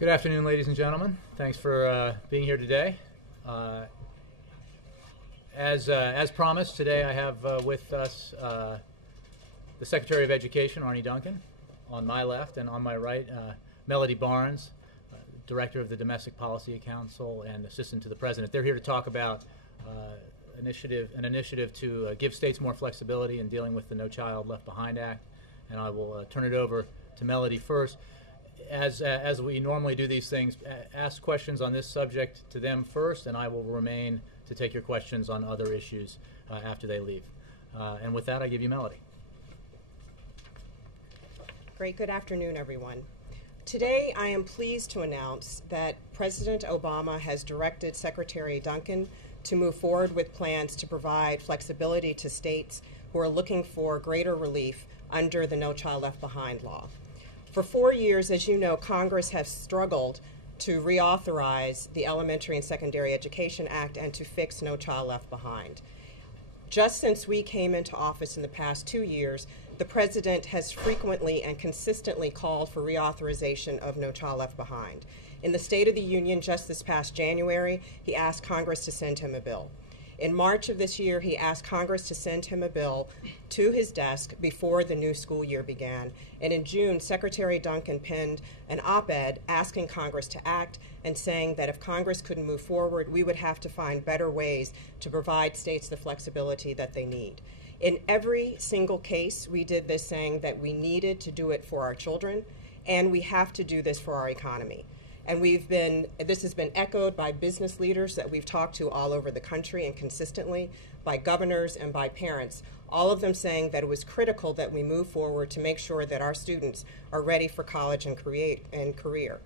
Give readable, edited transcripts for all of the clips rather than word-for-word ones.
Good afternoon, ladies and gentlemen. Thanks for being here today. As promised, today I have with us the Secretary of Education, Arne Duncan, on my left, and on my right, Melody Barnes, Director of the Domestic Policy Council and Assistant to the President. They're here to talk about an initiative to give states more flexibility in dealing with the No Child Left Behind Act, and I will turn it over to Melody first. As we normally do these things, ask questions on this subject to them first, and I will remain to take your questions on other issues after they leave. And with that, I give you Melody. Great. Good afternoon, everyone. Today, I am pleased to announce that President Obama has directed Secretary Duncan to move forward with plans to provide flexibility to states who are looking for greater relief under the No Child Left Behind law. For 4 years, as you know, Congress has struggled to reauthorize the Elementary and Secondary Education Act and to fix No Child Left Behind. Just since we came into office in the past 2 years, the President has frequently and consistently called for reauthorization of No Child Left Behind. In the State of the Union just this past January, he asked Congress to send him a bill. In March of this year, he asked Congress to send him a bill to his desk before the new school year began. And in June, Secretary Duncan penned an op-ed asking Congress to act and saying that if Congress couldn't move forward, we would have to find better ways to provide states the flexibility that they need. In every single case, we did this saying that we needed to do it for our children, and we have to do this for our economy. And this has been echoed by business leaders that we've talked to all over the country and consistently, by governors and by parents, all of them saying that it was critical that we move forward to make sure that our students are ready for college and career.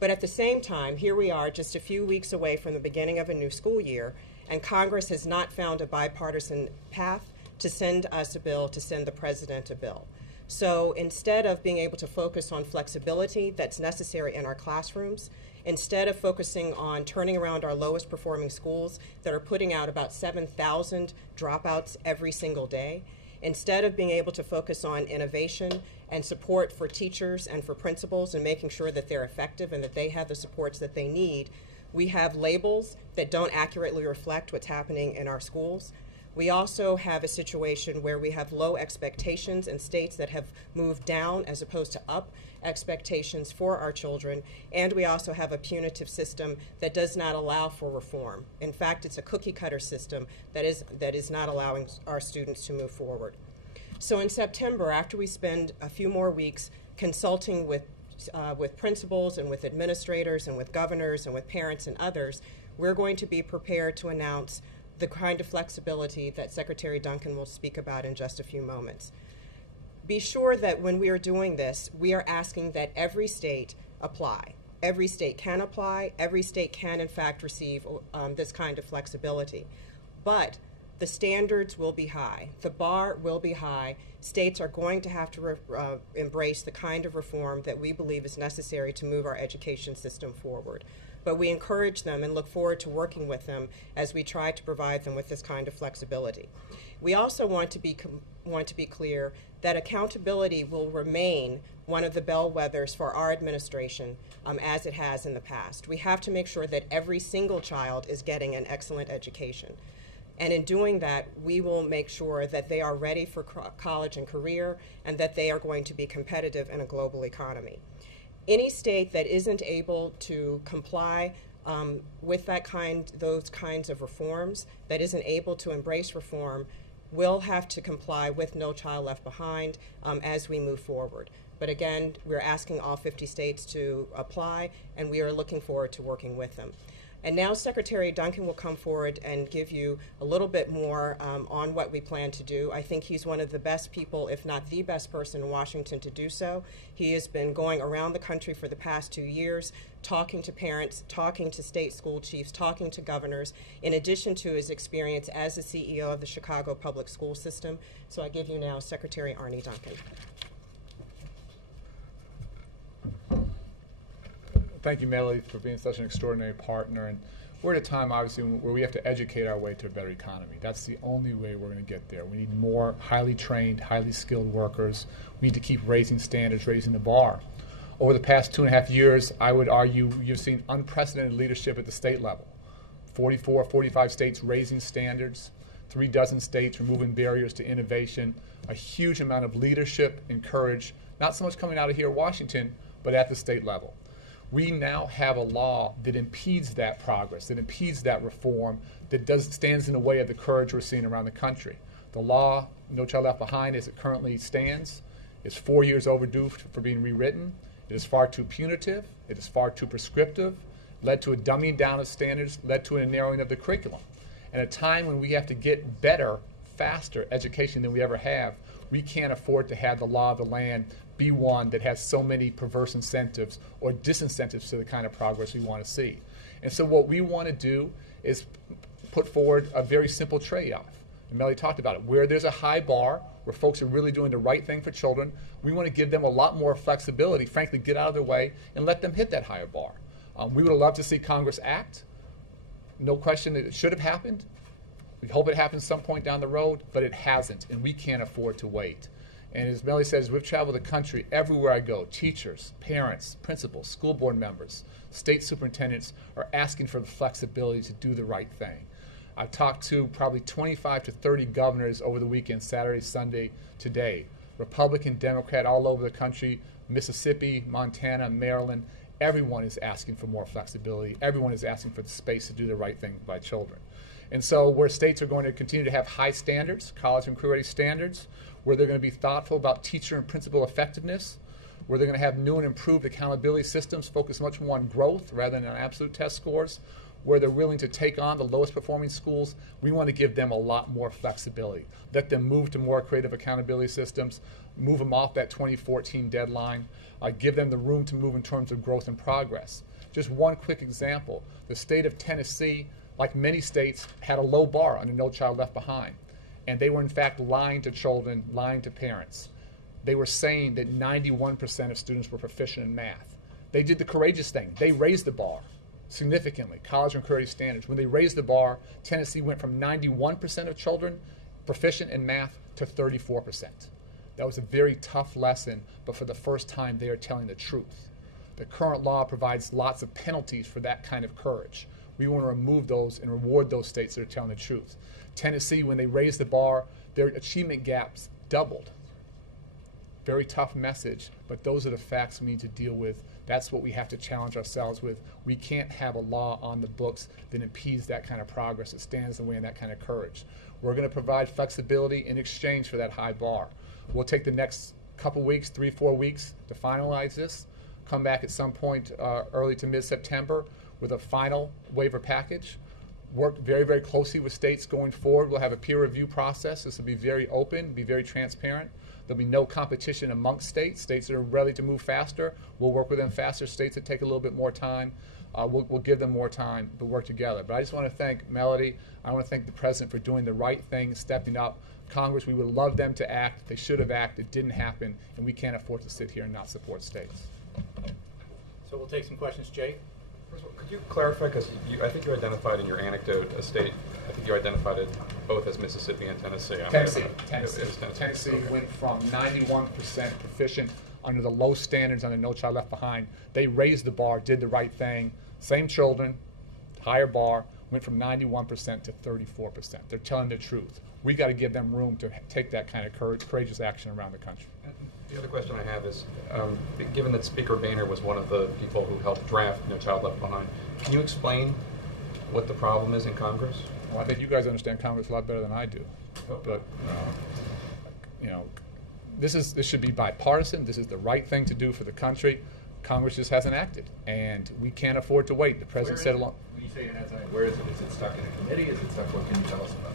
But at the same time, here we are just a few weeks away from the beginning of a new school year, and Congress has not found a bipartisan path to send us a bill, to send the President a bill. So instead of being able to focus on flexibility that's necessary in our classrooms, instead of focusing on turning around our lowest performing schools that are putting out about 7,000 dropouts every single day, instead of being able to focus on innovation and support for teachers and for principals and making sure that they're effective and that they have the supports that they need, we have labels that don't accurately reflect what's happening in our schools. We also have a situation where we have low expectations in states that have moved down as opposed to up expectations for our children, and we also have a punitive system that does not allow for reform. In fact, it's a cookie-cutter system that is not allowing our students to move forward. So in September, after we spend a few more weeks consulting with principals and with administrators and with governors and with parents and others, we're going to be prepared to announce the kind of flexibility that Secretary Duncan will speak about in just a few moments. Be sure that when we are doing this, we are asking that every state apply. Every state can apply. Every state can, in fact, receive this kind of flexibility. But the standards will be high. The bar will be high. States are going to have to embrace the kind of reform that we believe is necessary to move our education system forward. But we encourage them and look forward to working with them as we try to provide them with this kind of flexibility. We also want to be clear that accountability will remain one of the bellwethers for our administration as it has in the past. We have to make sure that every single child is getting an excellent education. And in doing that, we will make sure that they are ready for college and career and that they are going to be competitive in a global economy. Any state that isn't able to comply with those kinds of reforms, that isn't able to embrace reform, will have to comply with No Child Left Behind as we move forward. But again, we're asking all 50 states to apply, and we are looking forward to working with them. And now Secretary Duncan will come forward and give you a little bit more on what we plan to do. I think he's one of the best people, if not the best person in Washington to do so. He has been going around the country for the past 2 years, talking to parents, talking to state school chiefs, talking to governors, in addition to his experience as the CEO of the Chicago Public School System. So I give you now Secretary Arne Duncan. Thank you, Melody, for being such an extraordinary partner. And we're at a time, obviously, where we have to educate our way to a better economy. That's the only way we're going to get there. We need more highly trained, highly skilled workers. We need to keep raising standards, raising the bar. Over the past 2.5 years, I would argue you've seen unprecedented leadership at the state level. 44, 45 states raising standards, 36 states removing barriers to innovation, a huge amount of leadership and courage, not so much coming out of here in Washington, but at the state level. We now have a law that impedes that progress, that impedes that reform, that stands in the way of the courage we're seeing around the country. The law, No Child Left Behind, as it currently stands, is 4 years overdue for being rewritten. It is far too punitive. It is far too prescriptive, led to a dumbing down of standards, led to a narrowing of the curriculum. At a time when we have to get better, faster education than we ever have, we can't afford to have the law of the land be one that has so many perverse incentives or disincentives to the kind of progress we want to see. And so what we want to do is put forward a very simple trade-off. And Melly talked about it. Where there's a high bar, where folks are really doing the right thing for children, we want to give them a lot more flexibility, frankly, get out of their way and let them hit that higher bar. We would have loved to see Congress act. No question that it should have happened. We hope it happens some point down the road, but it hasn't, and we can't afford to wait. And as Melly says, we've traveled the country. Everywhere I go, teachers, parents, principals, school board members, state superintendents are asking for the flexibility to do the right thing. I've talked to probably 25 to 30 governors over the weekend, Saturday, Sunday, today. Republican, Democrat, all over the country, Mississippi, Montana, Maryland. Everyone is asking for more flexibility. Everyone is asking for the space to do the right thing by children. And so where states are going to continue to have high standards, college and career-ready standards, where they're going to be thoughtful about teacher and principal effectiveness, where they're going to have new and improved accountability systems focused much more on growth rather than on absolute test scores, where they're willing to take on the lowest performing schools, we want to give them a lot more flexibility. Let them move to more creative accountability systems, move them off that 2014 deadline, give them the room to move in terms of growth and progress. Just one quick example, the state of Tennessee, like many states, had a low bar under No Child Left Behind. And they were in fact lying to children, lying to parents. They were saying that 91% of students were proficient in math. They did the courageous thing. They raised the bar significantly, college and career standards. When they raised the bar, Tennessee went from 91% of children proficient in math to 34%. That was a very tough lesson, but for the first time they are telling the truth. The current law provides lots of penalties for that kind of courage. We want to remove those and reward those states that are telling the truth. Tennessee, when they raised the bar, their achievement gaps doubled. Very tough message, but those are the facts we need to deal with. That's what we have to challenge ourselves with. We can't have a law on the books that impedes that kind of progress, that stands in the way of that kind of courage. We're going to provide flexibility in exchange for that high bar. We'll take the next couple weeks, 3-4 weeks, to finalize this, come back at some point early to mid-September with a final waiver package. Work very, very closely with states going forward. We'll have a peer review process. This will be very open, be very transparent. There'll be no competition amongst states. States that are ready to move faster, we'll work with them faster. States that take a little bit more time, we'll give them more time to work together. But I just want to thank Melody. I want to thank the President for doing the right thing, stepping up. Congress, we would love them to act. They should have acted. It didn't happen, and we can't afford to sit here and not support states. So we'll take some questions. Jake? First of all, could you clarify, because I think you identified in your anecdote a state, I think you identified it both as Mississippi and Tennessee. Tennessee. Tennessee Okay. Went from 91% proficient under the low standards under No Child Left Behind. They raised the bar, did the right thing. Same children, higher bar, went from 91% to 34%. They're telling the truth. We got to give them room to take that kind of courageous action around the country. The other question I have is, given that Speaker Boehner was one of the people who helped draft No Child Left Behind, can you explain what the problem is in Congress? Well, I think you guys understand Congress a lot better than I do. But you know, this should be bipartisan. This is the right thing to do for the country. Congress just hasn't acted, and we can't afford to wait. The President said along. When you say you're not telling, where is it? Is it stuck in a committee? Is it stuck? What can you tell us about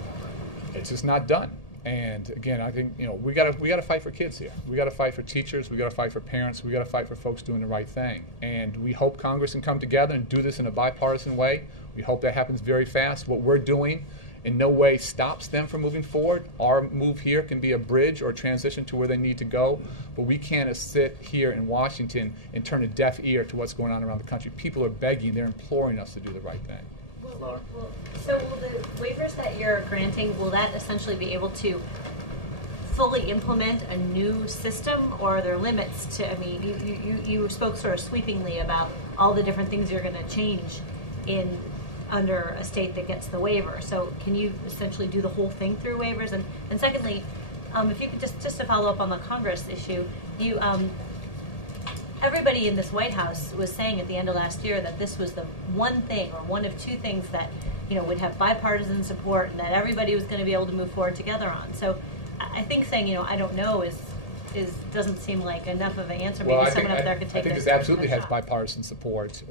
that? It's just not done. And again, I think we gotta fight for kids here. We gotta fight for teachers. We gotta fight for parents. We gotta fight for folks doing the right thing. And we hope Congress can come together and do this in a bipartisan way. We hope that happens very fast. What we're doing in no way stops them from moving forward. Our move here can be a bridge or a transition to where they need to go. But we can't sit here in Washington and turn a deaf ear to what's going on around the country. People are begging. They're imploring us to do the right thing. So will the waivers that you're granting, will that essentially be able to fully implement a new system, or are there limits to, I mean, you spoke sort of sweepingly about all the different things you're going to change in under a state that gets the waiver. So can you essentially do the whole thing through waivers? And secondly, if you could just to follow up on the Congress issue, you everybody in this White House was saying at the end of last year that this was the one thing, or one of two things that, you know, would have bipartisan support and that everybody was going to be able to move forward together on. So I think saying, you know, I don't know is doesn't seem like enough of an answer. Maybe someone up there could take I think this absolutely has bipartisan support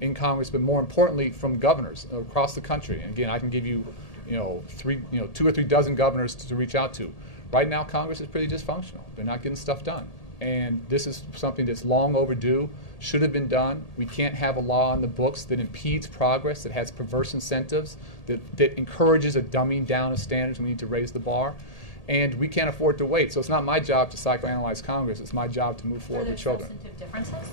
in Congress, but more importantly from governors across the country. And again, I can give you, 2 or 3 dozen governors to reach out to. Right now, Congress is pretty dysfunctional. They're not getting stuff done. And this is something that's long overdue, should have been done. We can't have a law on the books that impedes progress, that has perverse incentives, that encourages a dumbing down of standards. We need to raise the bar. And we can't afford to wait. So it's not my job to psychoanalyze Congress. It's my job to move forward with children. Are there substantive differences?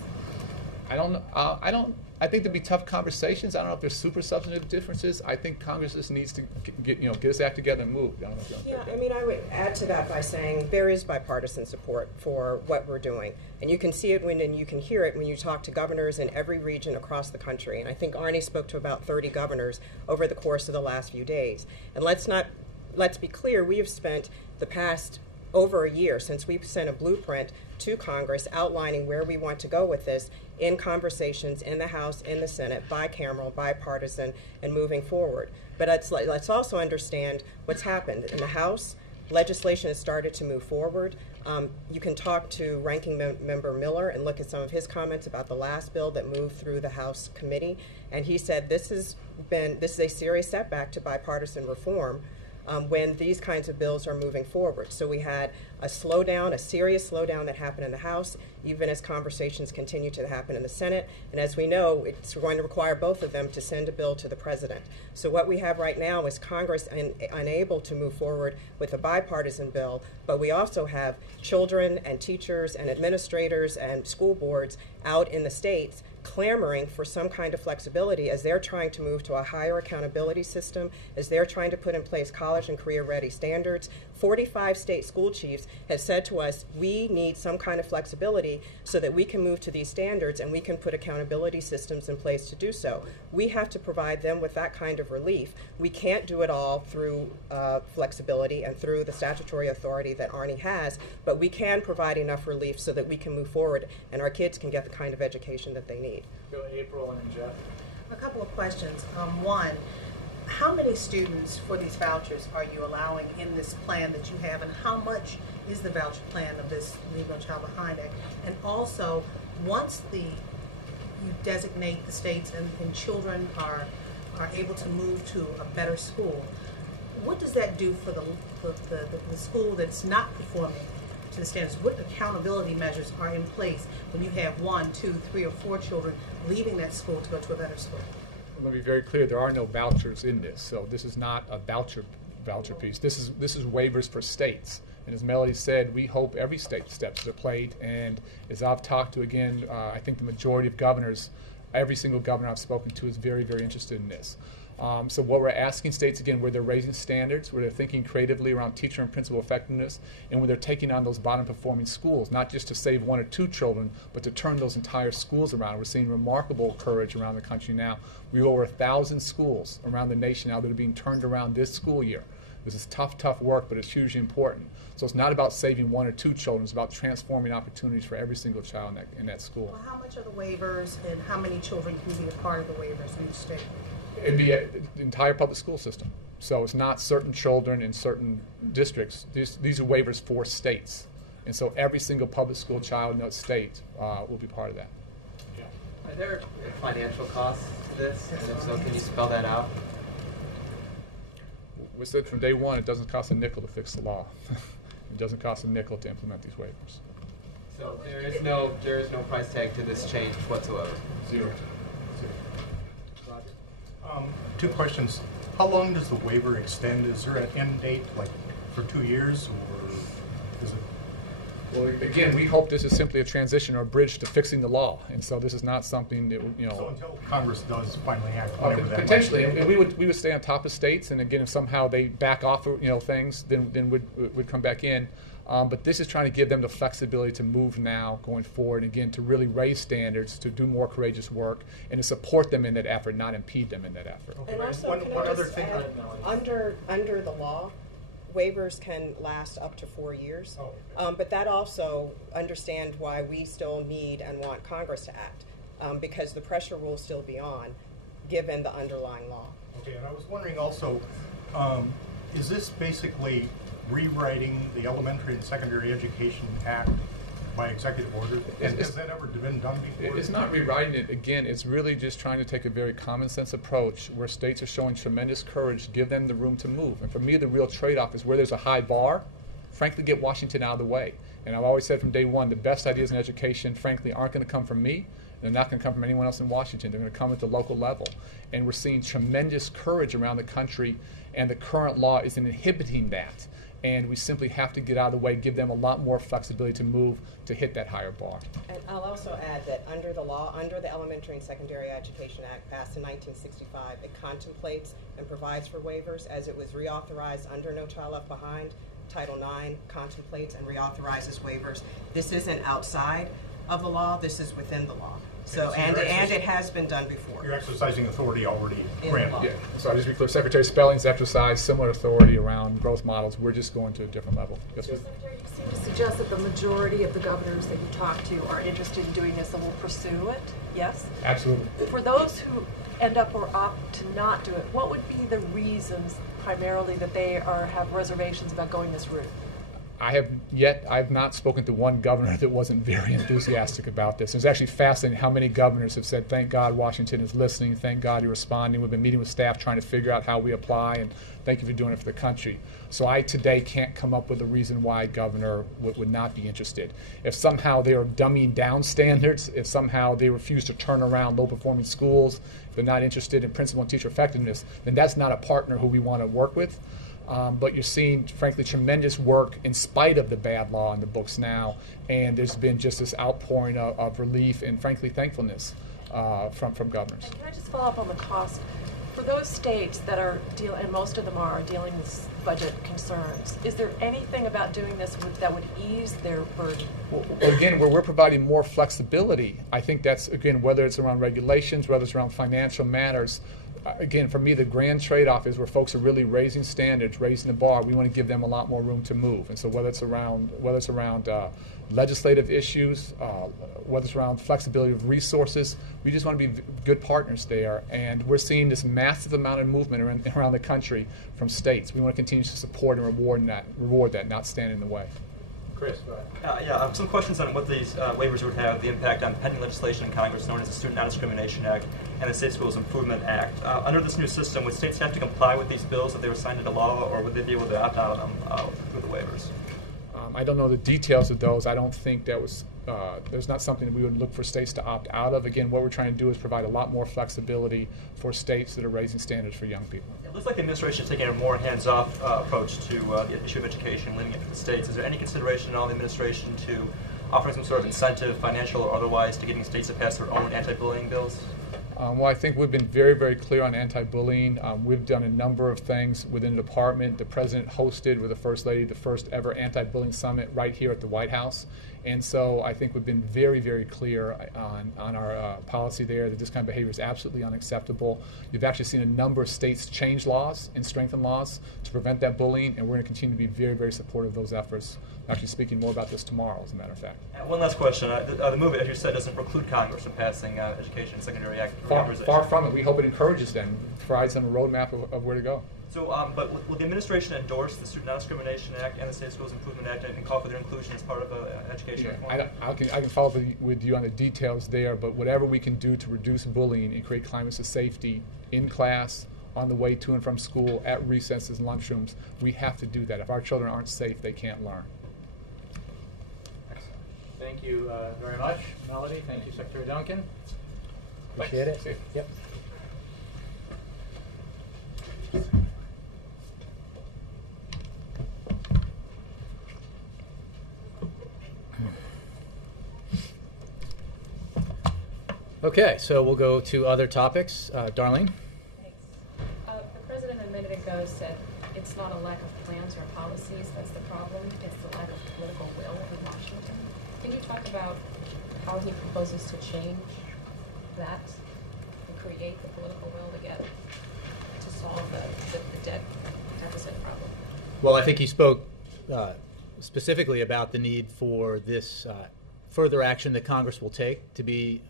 I don't know. I think there'd be tough conversations. I don't know if there's super substantive differences. I think Congress just needs to get its act together and move. I don't know if you I mean, I would add to that by saying there is bipartisan support for what we're doing. And you can see it and you can hear it when you talk to governors in every region across the country. And I think Arnie spoke to about 30 governors over the course of the last few days. And let's be clear, we have spent the past over a year since we've sent a blueprint to Congress outlining where we want to go with this in conversations in the House, in the Senate, bicameral, bipartisan, and moving forward. But let's also understand what's happened. In the House, legislation has started to move forward. You can talk to Ranking Member Miller and look at some of his comments about the last bill that moved through the House committee, and he said this is a serious setback to bipartisan reform when these kinds of bills are moving forward. So we had a slowdown, a serious slowdown that happened in the House, even as conversations continue to happen in the Senate. And as we know, it's going to require both of them to send a bill to the President. So what we have right now is Congress unable to move forward with a bipartisan bill, but we also have children and teachers and administrators and school boards out in the states clamoring for some kind of flexibility as they're trying to move to a higher accountability system, as they're trying to put in place college and career-ready standards. 45 state school chiefs have said to us, we need some kind of flexibility so that we can move to these standards and we can put accountability systems in place to do so. We have to provide them with that kind of relief. We can't do it all through flexibility and through the statutory authority that Arnie has, but we can provide enough relief so that we can move forward and our kids can get the kind of education that they need. Go April and then Jeff. A couple of questions. One, how many students for these vouchers are you allowing in this plan that you have, and how much is the voucher plan of this Leave No Child Behind Act? And also, once you designate the states and children are able to move to a better school, what does that do for the school that's not performing to the standards? What accountability measures are in place when you have 1, 2, 3, or 4 children leaving that school to go to a better school? Let me be very clear, there are no vouchers in this, so this is not a voucher piece. This is waivers for states. And as Melody said, we hope every state steps to the plate. And as I've talked to, again, I think the majority of governors, every single governor I've spoken to is very, very interested in this. So what we're asking states, again, where they're raising standards, where they're thinking creatively around teacher and principal effectiveness, and when they're taking on those bottom-performing schools, not just to save 1 or 2 children, but to turn those entire schools around. We're seeing remarkable courage around the country now. We have over 1,000 schools around the nation now that are being turned around this school year. This is tough, tough work, but it's hugely important. So it's not about saving 1 or 2 children. It's about transforming opportunities for every single child in that school. Well, how much are the waivers, and how many children can be a part of the waivers in each state? It'd be the entire public school system. So it's not certain children in certain districts. These are waivers for states. And so every single public school child in that state will be part of that. Yeah. Are there financial costs to this? And if so, can you spell that out? We said from day one, it doesn't cost a nickel to fix the law. It doesn't cost a nickel to implement these waivers. So there is no price tag to this change whatsoever? Zero. Roger? 2 questions. How long does the waiver extend? Is there an end date, like for 2 years, or is it? Well, again, we hope this is simply a transition or a bridge to fixing the law, and so this is not something that So until Congress does finally act, whenever that potentially, might be. and we would stay on top of states, and again, if somehow they back off, things, then would come back in. But this is trying to give them the flexibility to move now, going forward, and again, to really raise standards, to do more courageous work, and to support them in that effort, not impede them in that effort. Okay, And also, one can I other just thing. add, under the law, waivers can last up to 4 years. Oh, okay. But that also understand why we still need and want Congress to act, because the pressure will still be on, given the underlying law. Okay, and I was wondering also, is this basically rewriting the Elementary and Secondary Education Act by executive order? Has that ever been done before? It's not rewriting it. Again, it's really just trying to take a very common sense approach where states are showing tremendous courage to give them the room to move. And for me, the real trade-off is where there's a high bar, frankly, get Washington out of the way. And I've always said from day one, the best ideas in education, frankly, aren't going to come from me. They're not going to come from anyone else in Washington. They're going to come at the local level. And we're seeing tremendous courage around the country, and the current law is inhibiting that. And we simply have to get out of the way, give them a lot more flexibility to move to hit that higher bar. And I'll also add that under the law, under the Elementary and Secondary Education Act passed in 1965, it contemplates and provides for waivers as it was reauthorized under No Child Left Behind. Title IX contemplates and reauthorizes waivers. This isn't outside of the law, this is within the law. So, and it has been done before. You're exercising authority already granted. Yeah, so I'll just be clear, Secretary Spelling's exercised similar authority around growth models. We're just going to a different level. Yes, Secretary, you seem to suggest that the majority of the governors that you talk to are interested in doing this and will pursue it, yes? absolutely. For those who end up or opt to not do it, what would be the reasons primarily that they have reservations about going this route? I've not spoken to one governor that wasn't very enthusiastic about this. It's actually fascinating how many governors have said, thank God Washington is listening, thank God you're responding. We've been meeting with staff trying to figure out how we apply, and thank you for doing it for the country. So I today can't come up with a reason why a governor would not be interested. If somehow they are dumbing down standards, if somehow they refuse to turn around low-performing schools, if they're not interested in principal and teacher effectiveness, then that's not a partner who we want to work with. But you're seeing, frankly, tremendous work in spite of the bad law in the books now, and there's been just this outpouring of relief and, frankly, thankfulness from governors. And can I just follow up on the cost? For those states that are and most of them are dealing with budget concerns, is there anything about doing this that would ease their burden? Well, again, where we're providing more flexibility, I think that's, again, whether it's around regulations, whether it's around financial matters. Again, for me, the grand trade-off is where folks are really raising standards, raising the bar. We want to give them a lot more room to move, and so whether it's around legislative issues, whether it's around flexibility of resources, we just want to be good partners there. And we're seeing this massive amount of movement around the country from states. We want to continue to support and reward that, not stand in the way. Chris, go ahead. Some questions on what these waivers would have the impact on pending legislation in Congress known as the Student Non-Discrimination Act and the State Schools Improvement Act. Under this new system, would states have to comply with these bills if they were signed into law, or would they be able to opt out of them with the waivers? I don't know the details of those. I don't think that was, there's not something that we would look for states to opt out of. Again, what we're trying to do is provide a lot more flexibility for states that are raising standards for young people. It looks like the administration is taking a more hands-off approach to the issue of education, leaving it to the states. Is there any consideration at all in the administration to offering some sort of incentive, financial or otherwise, to getting states to pass their own anti-bullying bills? Well, I think we've been very, very clear on anti-bullying. We've done a number of things within the department. The president hosted with the First Lady the first ever anti-bullying summit right here at the White House. And so I think we've been very, very clear on our policy there that this kind of behavior is absolutely unacceptable. You've actually seen a number of states change laws and strengthen laws to prevent that bullying, and we're going to continue to be very, very supportive of those efforts. I'm actually speaking more about this tomorrow, as a matter of fact. One last question. The move, as you said, doesn't preclude Congress from passing Education and Secondary Act. Far from it. We hope it encourages them, provides them a roadmap of where to go. So, but will the administration endorse the Student Non-Discrimination Act and the State Schools Improvement Act and call for their inclusion as part of education reform? I can follow up with you on the details there, but whatever we can do to reduce bullying and create climates of safety in class, on the way to and from school, at recesses and lunchrooms, we have to do that. If our children aren't safe, they can't learn. Excellent. Thank you very much, Melody. Thank you, Secretary Duncan. Appreciate it. Yep. Okay, so we'll go to other topics. Darlene? Thanks. The president a minute ago said it's not a lack of plans or policies that's the problem, it's the lack of political will in Washington. Can you talk about how he proposes to change that and create the political will to solve the debt deficit problem? Well, I think he spoke specifically about the need for this further action that Congress will take to be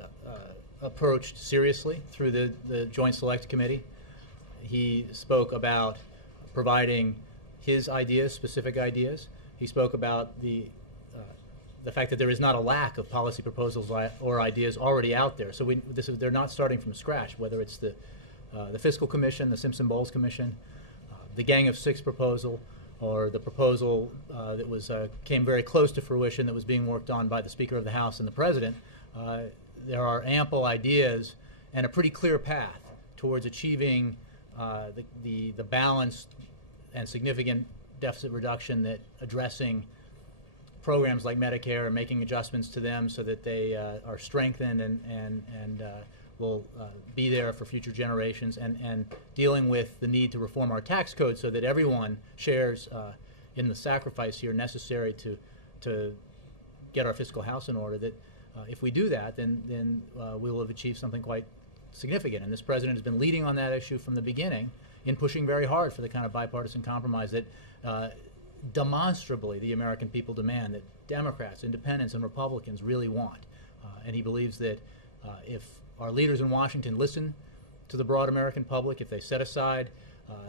approached seriously through the Joint Select Committee. He spoke about providing his ideas, specific ideas. He spoke about the fact that there is not a lack of policy proposals or ideas already out there. So they're not starting from scratch, whether it's the Fiscal Commission, the Simpson-Bowles Commission, the Gang of Six proposal, or the proposal that came very close to fruition that was being worked on by the Speaker of the House and the President. There are ample ideas and a pretty clear path towards achieving the balanced and significant deficit reduction that addressing programs like Medicare and making adjustments to them so that they are strengthened and will be there for future generations, and dealing with the need to reform our tax code so that everyone shares in the sacrifice here necessary to get our fiscal house in order. That if we do that, then we will have achieved something quite significant. And this president has been leading on that issue from the beginning in pushing very hard for the kind of bipartisan compromise that demonstrably the American people demand, that Democrats, Independents, and Republicans really want. And he believes that if our leaders in Washington listen to the broad American public, if they set aside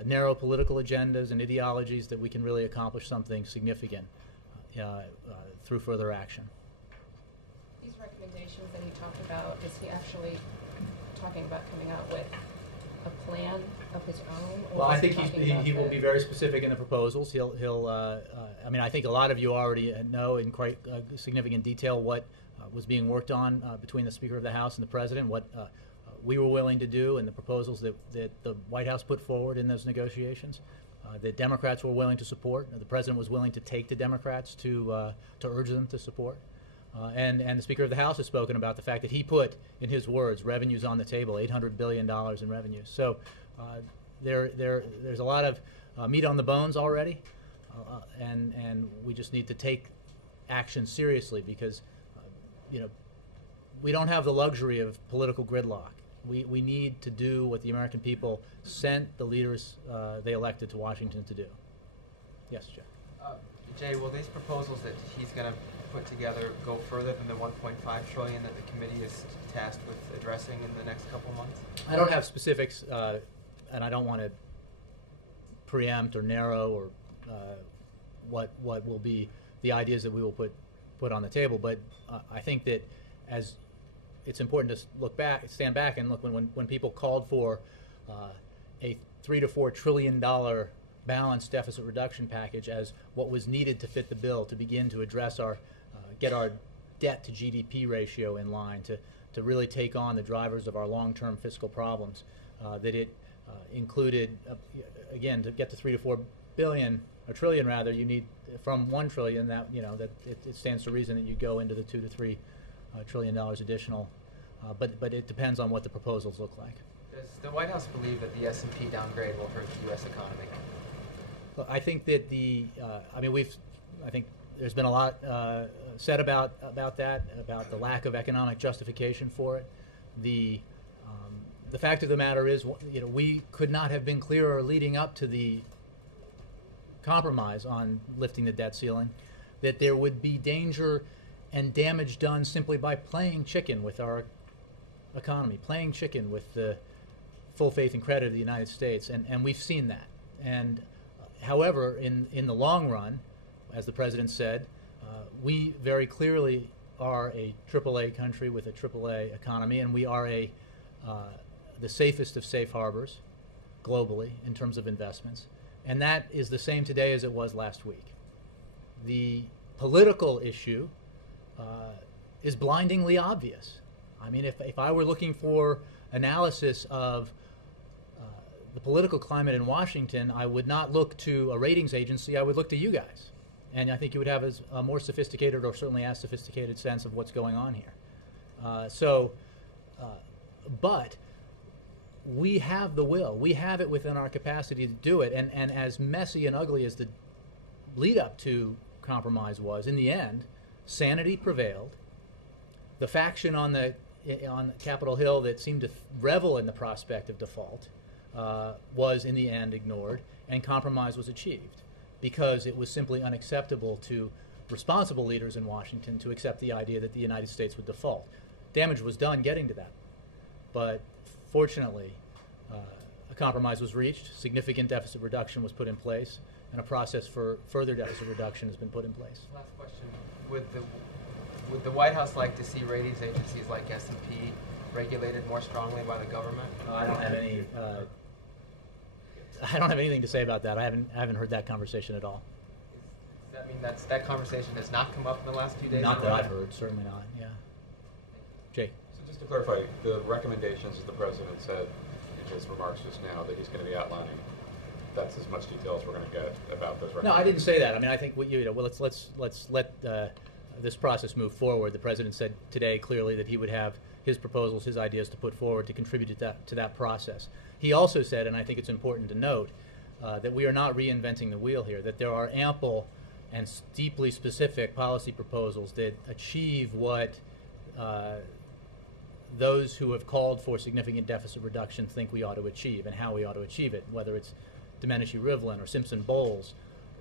narrow political agendas and ideologies, that we can really accomplish something significant through further action. These recommendations that he talked about, is he actually talking about coming out with a plan of his own? Or well, I think he will be very specific in the proposals. I mean, I think a lot of you already know in quite significant detail what was being worked on between the Speaker of the House and the President, what we were willing to do, and the proposals that the White House put forward in those negotiations, that Democrats were willing to support. The President was willing to take to Democrats to urge them to support. And the Speaker of the House has spoken about the fact that he put, in his words, revenues on the table, $800 billion in revenues. So there's a lot of meat on the bones already, and we just need to take action seriously because we don't have the luxury of political gridlock. We need to do what the American people sent the leaders they elected to Washington to do. Yes, Jeff. Jay, will these proposals that he's going to put together go further than the $1.5 trillion that the committee is tasked with addressing in the next couple months? I don't have specifics, and I don't want to preempt or narrow or what will be the ideas that we will put on the table. But I think that as it's important to stand back and look when people called for a $3 to $4 trillion balanced deficit reduction package as what was needed to fit the bill to begin to address get our debt to GDP ratio in line, to really take on the drivers of our long-term fiscal problems, that it included, again, to get to 3 to 4 billion, or trillion rather, you need from 1 trillion that it stands to reason that you go into the 2 to 3 trillion dollars additional, but it depends on what the proposals look like. Does the White House believe that the S&P downgrade will hurt the U.S. economy? Well, I think that I think there's been a lot said about that, about the lack of economic justification for it. The fact of the matter is, we could not have been clearer leading up to the compromise on lifting the debt ceiling, that there would be danger and damage done simply by playing chicken with our economy, playing chicken with the full faith and credit of the United States, and we've seen that. And however, in the long run, as the President said, we very clearly are a AAA country with a AAA economy, and we are the safest of safe harbors globally in terms of investments. And that is the same today as it was last week. The political issue is blindingly obvious. I mean, if I were looking for analysis of the political climate in Washington, I would not look to a ratings agency, I would look to you guys. And I think you would have a more sophisticated, or certainly as sophisticated, sense of what's going on here. So but we have the will. We have it within our capacity to do it. And as messy and ugly as the lead up to compromise was, in the end, sanity prevailed. The faction on Capitol Hill that seemed to revel in the prospect of default was in the end ignored, and compromise was achieved because it was simply unacceptable to responsible leaders in Washington to accept the idea that the United States would default. Damage was done getting to that, but fortunately, a compromise was reached, significant deficit reduction was put in place, and a process for further deficit reduction has been put in place. Last question. Would the White House like to see ratings agencies like S&P regulated more strongly by the government? I don't have any. I don't have anything to say about that. I haven't heard that conversation at all. Does that mean that conversation has not come up in the last few days? Not that I've heard. Certainly not. Yeah. Jay. So just to clarify, the recommendations that the president said in his remarks just now that he's going to be outlining, that's as much detail as we're going to get about those recommendations. No, I didn't say that. I mean, I think well, let's let this process move forward. The president said today clearly that he would have his proposals, his ideas to put forward to contribute to that process. He also said, and I think it's important to note, that we are not reinventing the wheel here, that there are ample and deeply specific policy proposals that achieve what those who have called for significant deficit reduction think we ought to achieve and how we ought to achieve it, whether it's Domenici-Rivlin or Simpson-Bowles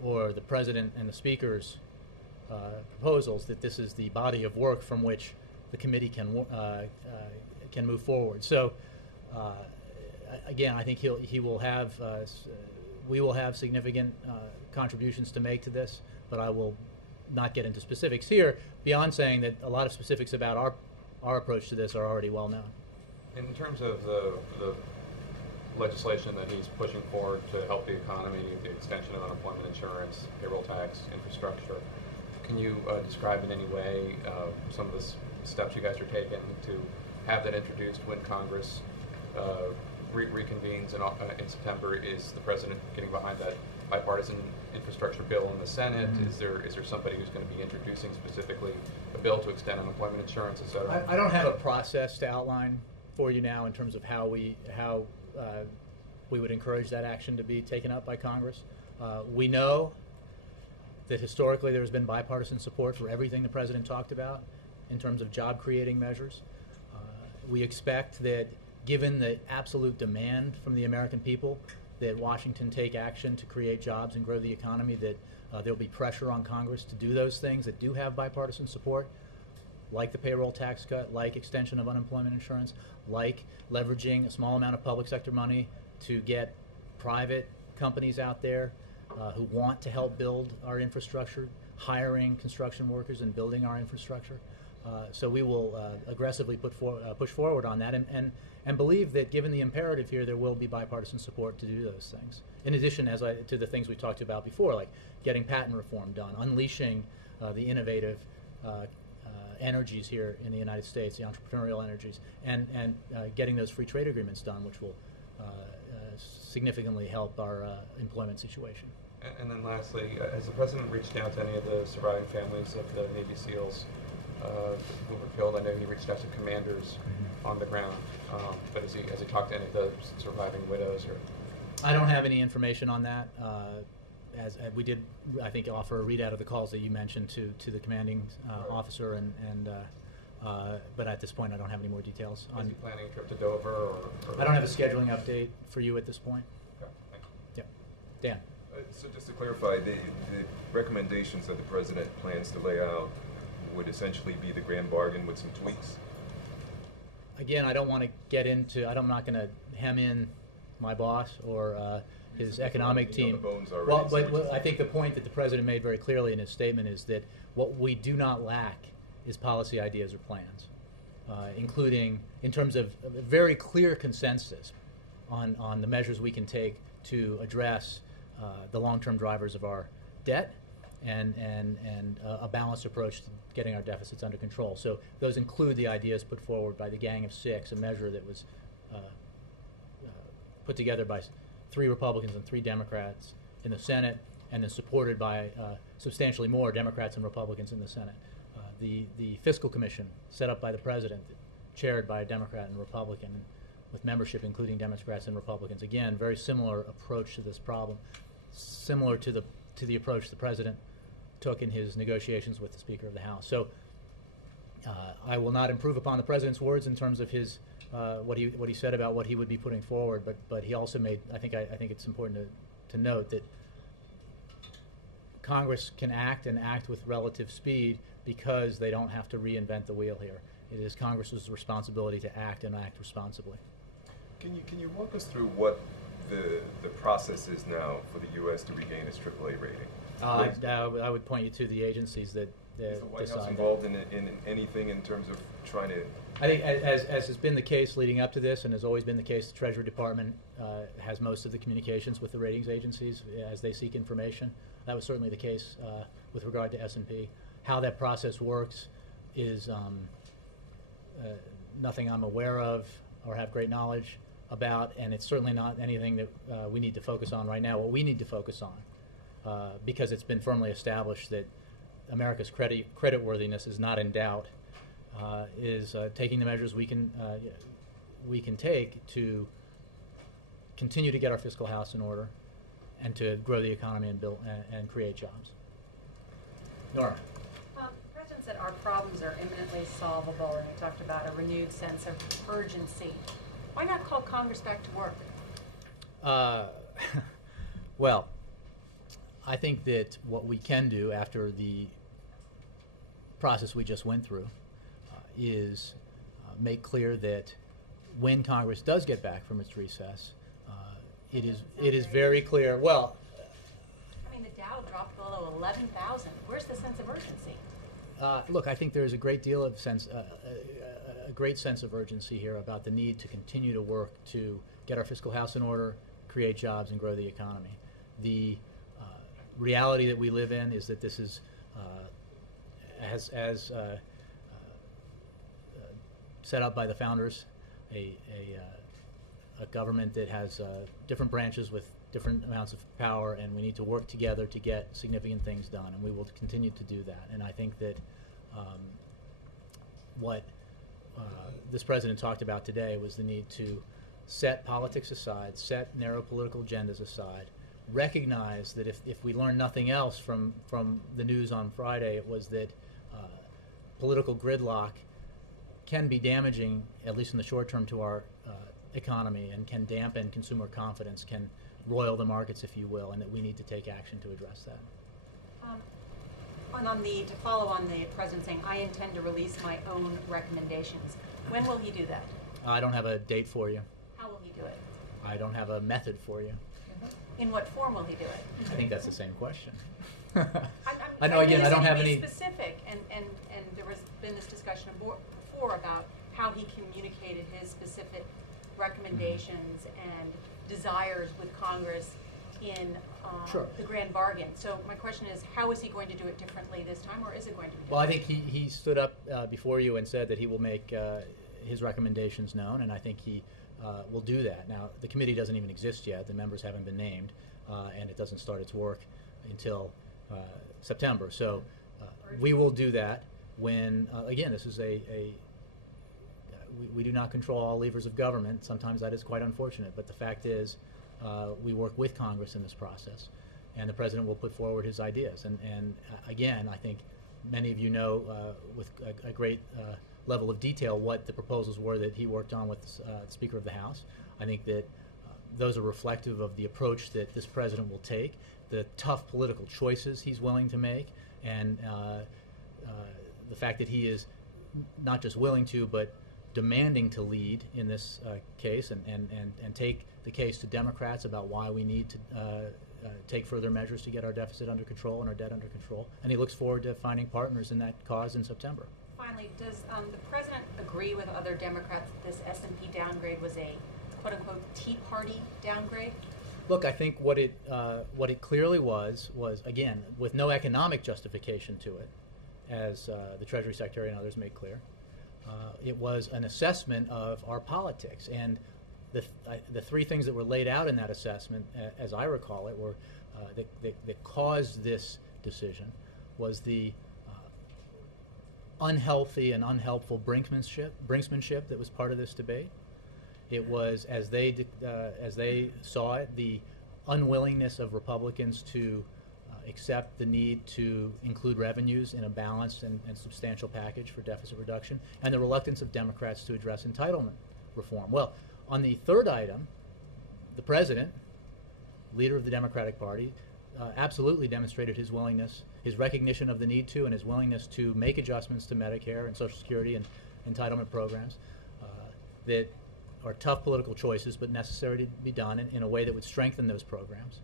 or the president and the speaker's proposals, that this is the body of work from which the committee can move forward. So again, I think we will have significant contributions to make to this, but I will not get into specifics here beyond saying that a lot of specifics about our approach to this are already well known. In terms of the legislation that he's pushing forward to help the economy, the extension of unemployment insurance, payroll tax, infrastructure, can you describe in any way some of the steps you guys are taking to have that introduced when Congress reconvenes in September? Is the president getting behind that bipartisan infrastructure bill in the Senate? Mm-hmm. Is there somebody who's going to be introducing specifically a bill to extend unemployment insurance, et cetera? I don't have a process to outline for you now in terms of how we would encourage that action to be taken up by Congress. We know that historically there has been bipartisan support for everything the president talked about in terms of job-creating measures. We expect that given the absolute demand from the American people that Washington take action to create jobs and grow the economy, that there will be pressure on Congress to do those things that do have bipartisan support, like the payroll tax cut, like extension of unemployment insurance, like leveraging a small amount of public sector money to get private companies out there who want to help build our infrastructure, hiring construction workers and building our infrastructure. So we will aggressively push forward on that and believe that given the imperative here, there will be bipartisan support to do those things. In addition, to the things we talked about before, like getting patent reform done, unleashing the innovative energies here in the United States, the entrepreneurial energies, and getting those free trade agreements done, which will significantly help our employment situation. And then lastly, has the president reached out to any of the surviving families of the Navy SEALs who were killed? I know he reached out to commanders on the ground, but has he talked to any of the surviving widows? Or? I don't have any information on that. As we did, I think, offer a readout of the calls that you mentioned to the commanding officer, but at this point, I don't have any more details. Is he planning a trip to Dover? Or I don't have a scheduling update for you at this point. Okay, thank you. Yeah, Dan. So just to clarify, the recommendations that the president plans to lay out would essentially be the grand bargain with some tweaks? Again, I don't want to get into, I'm not going to hem in my boss or his economic team. Well, but I think the point that the president made very clearly in his statement is that what we do not lack is policy ideas or plans, including in terms of a very clear consensus on the measures we can take to address the long-term drivers of our debt and a balanced approach to getting our deficits under control. So those include the ideas put forward by the Gang of Six, a measure that was put together by 3 Republicans and 3 Democrats in the Senate, and then supported by substantially more Democrats and Republicans in the Senate. The Fiscal Commission set up by the President chaired by a Democrat and Republican, with membership including Democrats and Republicans. Again, very similar approach to this problem, similar to the approach the President took in his negotiations with the Speaker of the House. So I will not improve upon the President's words in terms of his what he said about what he would be putting forward, but he also made, I think it's important to note that Congress can act and act with relative speed because they don't have to reinvent the wheel here. It is Congress's responsibility to act and act responsibly. Can you walk us through what the process is now for the U.S. to regain its AAA rating? I would point you to the agencies that Is the White House decide involved in anything in terms of trying to? I think, as has been the case leading up to this, and has always been the case, the Treasury Department has most of the communications with the ratings agencies as they seek information. That was certainly the case with regard to S&P. How that process works is nothing I'm aware of or have great knowledge about, and it's certainly not anything that we need to focus on right now. What we need to focus on, because it's been firmly established that America's creditworthiness is not in doubt, is taking the measures we can take to continue to get our fiscal house in order and to grow the economy and build and create jobs. Nora. The President said our problems are imminently solvable, and he talked about a renewed sense of urgency. Why not call Congress back to work? Well, I think that what we can do after the process we just went through is make clear that when Congress does get back from its recess, it is very clear. Well, I mean, the Dow dropped below 11,000. Where's the sense of urgency? Look, I think there is a great deal of a great sense of urgency here about the need to continue to work to get our fiscal house in order, create jobs, and grow the economy. The reality that we live in is that this is, as set up by the founders, a government that has different branches with different amounts of power, and we need to work together to get significant things done, and we will continue to do that. And I think that what this President talked about today was the need to set politics aside, set narrow political agendas aside, recognize that if we learn nothing else from the news on Friday, it was that political gridlock can be damaging, at least in the short term, to our economy, and can dampen consumer confidence, can roil the markets, if you will, and that we need to take action to address that. To follow on the President saying, I intend to release my own recommendations. When will he do that? I don't have a date for you. How will he do it? I don't have a method for you. In what form will he do it? I think that's the same question. I know, again, I don't have any specific, and there has been this discussion before about how he communicated his specific recommendations and desires with Congress in Sure. the grand bargain. So my question is, how is he going to do it differently this time, or is it going to be different? Well, I think he stood up before you and said that he will make his recommendations known, and I think he will do that. Now, the committee doesn't even exist yet. The members haven't been named, and it doesn't start its work until September. So we will do that when, again, this is we do not control all levers of government. Sometimes that is quite unfortunate, but the fact is we work with Congress in this process, and the President will put forward his ideas. And again, I think many of you know with a great level of detail what the proposals were that he worked on with the Speaker of the House. I think that those are reflective of the approach that this President will take, the tough political choices he's willing to make, and the fact that he is not just willing to, but demanding to lead in this case and take the case to Democrats about why we need to take further measures to get our deficit under control and our debt under control. And he looks forward to finding partners in that cause in September. Finally, does the President agree with other Democrats that this S&P downgrade was a quote-unquote Tea Party downgrade? Look, I think what it clearly was again, with no economic justification to it, as the Treasury Secretary and others made clear. It was an assessment of our politics, and the three things that were laid out in that assessment, as I recall it, were that caused this decision was the unhealthy and unhelpful brinksmanship that was part of this debate. It was, as they saw it, the unwillingness of Republicans to accept the need to include revenues in a balanced and substantial package for deficit reduction, and the reluctance of Democrats to address entitlement reform. Well, on the third item, the president, leader of the Democratic Party, absolutely demonstrated his willingness, his recognition of the need to, and his willingness to make adjustments to Medicare and Social Security and entitlement programs that are tough political choices but necessary to be done in a way that would strengthen those programs.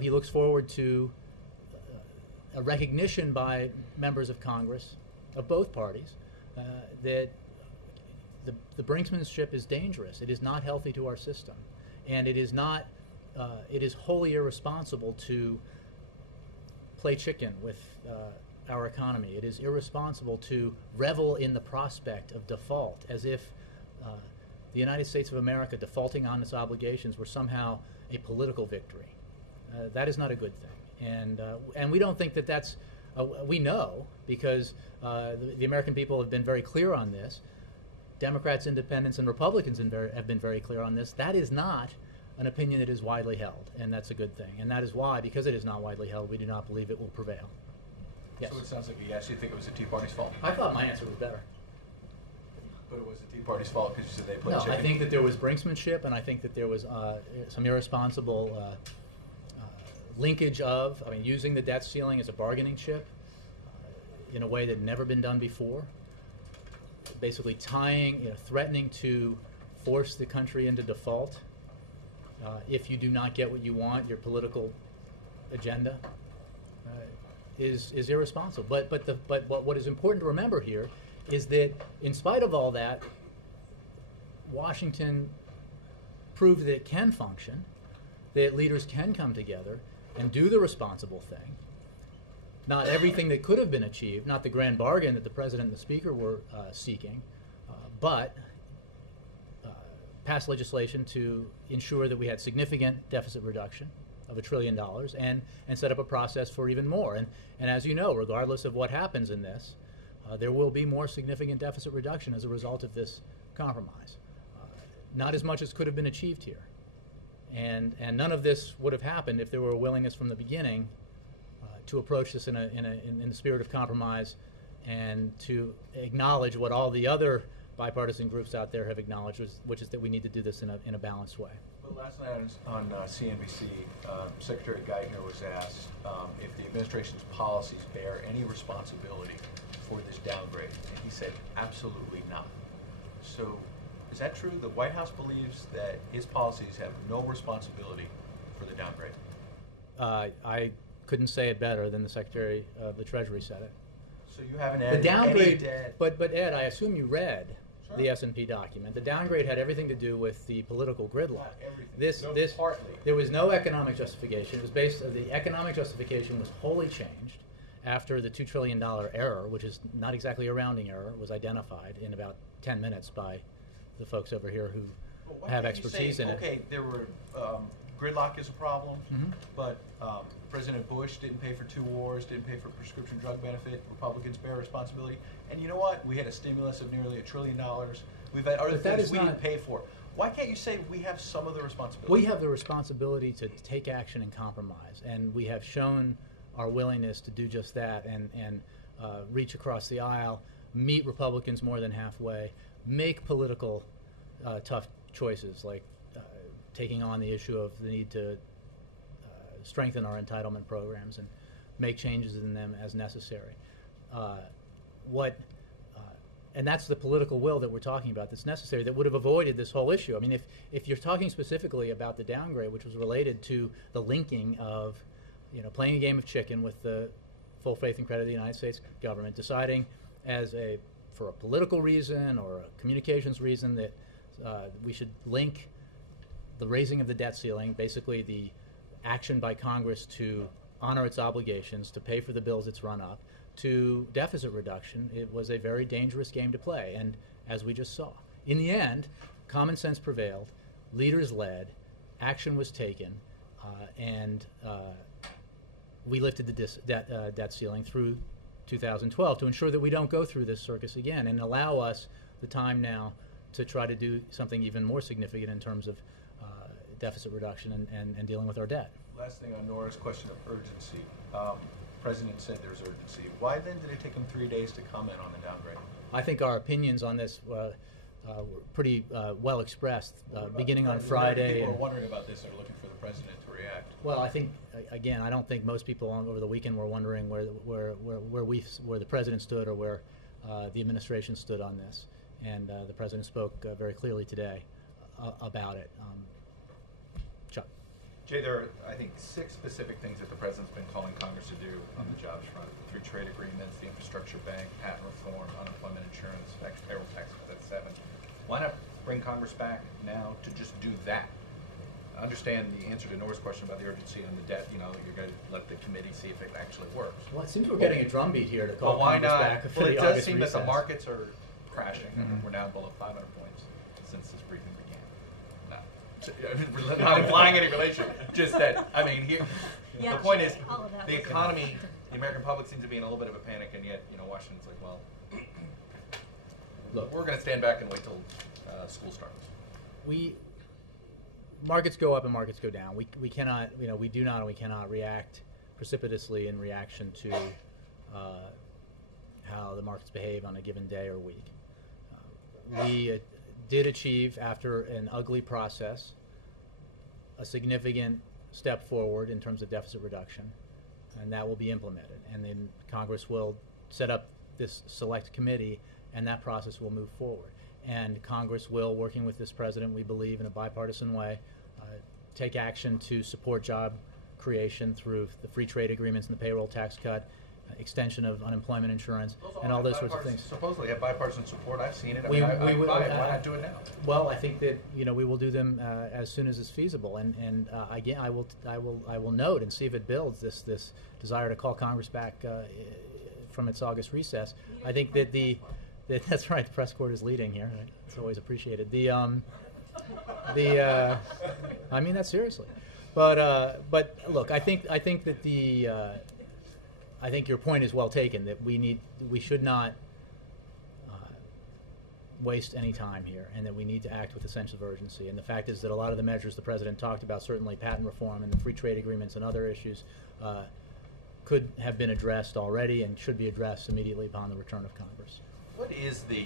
He looks forward to a recognition by members of Congress of both parties that the brinksmanship is dangerous. It is not healthy to our system, and it is not. It is wholly irresponsible to play chicken with our economy. It is irresponsible to revel in the prospect of default, as if the United States of America defaulting on its obligations were somehow a political victory. That is not a good thing, and we don't think that that's. We know, because the American people have been very clear on this. Democrats, Independents, and Republicans have been very clear on this. That is not an opinion that is widely held, and that's a good thing. And that is why, because it is not widely held, we do not believe it will prevail. Yes. So it sounds like you actually think it was the Tea Party's fault. I thought my answer was better. But it was the Tea Party's fault because you said they played No, chicken? I think that there was brinksmanship, and I think that there was some irresponsible linkage of, using the debt ceiling as a bargaining chip in a way that had never been done before. Basically threatening to force the country into default if you do not get what you want, your political agenda is irresponsible. But what is important to remember here is that in spite of all that, Washington proved that it can function, that leaders can come together and do the responsible thing. Not everything that could have been achieved, not the grand bargain that the President and the Speaker were seeking, but pass legislation to ensure that we had significant deficit reduction of $1 trillion and set up a process for even more. And as you know, regardless of what happens in this, there will be more significant deficit reduction as a result of this compromise. Not as much as could have been achieved here. And none of this would have happened if there were a willingness from the beginning to approach this in the spirit of compromise and to acknowledge what all the other bipartisan groups out there have acknowledged, which is that we need to do this in a balanced way. But last night on CNBC, Secretary Geithner was asked if the administration's policies bear any responsibility for this downgrade, and he said absolutely not. So is that true? The White House believes that his policies have no responsibility for the downgrade? I couldn't say it better than the Secretary of the Treasury said it. So you haven't added the downgrade, any debt. But Ed, I assume you read the S&P document. The downgrade had everything to do with the political gridlock. Partly. There was no economic justification. It was the economic justification was wholly changed after the $2 trillion error, which is not exactly a rounding error, was identified in about 10 minutes by the folks over here who have expertise in it. Okay, there were gridlock is a problem, Mm-hmm. but President Bush didn't pay for 2 wars, didn't pay for prescription drug benefit. Republicans bear responsibility. And you know what? We had a stimulus of nearly $1 trillion. We've had other things we didn't pay for. Why can't you say we have some of the responsibility? We have the responsibility to take action and compromise, and we have shown our willingness to do just that and reach across the aisle, meet Republicans more than halfway, make political tough choices like taking on the issue of the need to strengthen our entitlement programs and make changes in them as necessary. And that's the political will that we're talking about that's necessary that would have avoided this whole issue. I mean, if you're talking specifically about the downgrade, which was related to the linking of, playing a game of chicken with the full faith and credit of the United States government, deciding for a political reason or a communications reason that we should link the raising of the debt ceiling, basically the action by Congress to honor its obligations, to pay for the bills it's run up, to deficit reduction. It was a very dangerous game to play, and as we just saw, in the end, common sense prevailed, leaders led, action was taken, and we lifted the debt ceiling through 2012 to ensure that we don't go through this circus again and allow us the time now to try to do something even more significant in terms of deficit reduction and dealing with our debt. Last thing on Nora's question of urgency. President said there's urgency. Why then did it take him 3 days to comment on the downgrade? I think our opinions on this were pretty well expressed, beginning on Friday. People are wondering about this and are looking for the president to react. Well, I think again, I don't think most people over the weekend were wondering where the president stood or where the administration stood on this, and the president spoke very clearly today about it. Chuck. Jay, there are, I think, 6 specific things that the president's been calling Congress to do on the jobs front. Free trade agreements, the infrastructure bank, patent reform, unemployment insurance, payroll tax, that's 7. Why not bring Congress back now to just do that? I understand the answer to Nora's question about the urgency on the debt. You know, you're going to let the committee see if it actually works. Well, it seems we're getting a drumbeat here to call why Congress not? back for Well, the it does August seem recess. that the markets are crashing. We're now below 500 points since this briefing began. We're not implying any relation. Just that, I mean, here, Yeah, the point is, all of that the was economy, the American public seems to be in a little bit of a panic, and yet, you know, Washington's like, well, Look, we're going to stand back and wait till school starts. Markets go up and markets go down. We cannot, you know, we do not and we cannot react precipitously in reaction to how the markets behave on a given day or week. We did achieve, after an ugly process, a significant step forward in terms of deficit reduction, and that will be implemented. And then Congress will set up this select committee, and that process will move forward. And Congress will, working with this president, we believe, in a bipartisan way, take action to support job creation through the free trade agreements and the payroll tax cut, extension of unemployment insurance, and all those sorts of things. Supposedly have bipartisan support. I've seen it. We I will, buy it. Why not do it now? Well, I think that, you know, we will do them as soon as it's feasible, and again, I will note and see if it builds this desire to call Congress back from its August recess. I think that that's right. The press corps is leading here. It's always appreciated. I mean that seriously, but look, I think that I think your point is well taken. That we should not waste any time here, and that we need to act with a sense of urgency. And the fact is that a lot of the measures the president talked about, certainly patent reform and the free trade agreements and other issues, could have been addressed already and should be addressed immediately upon the return of Congress. What is the,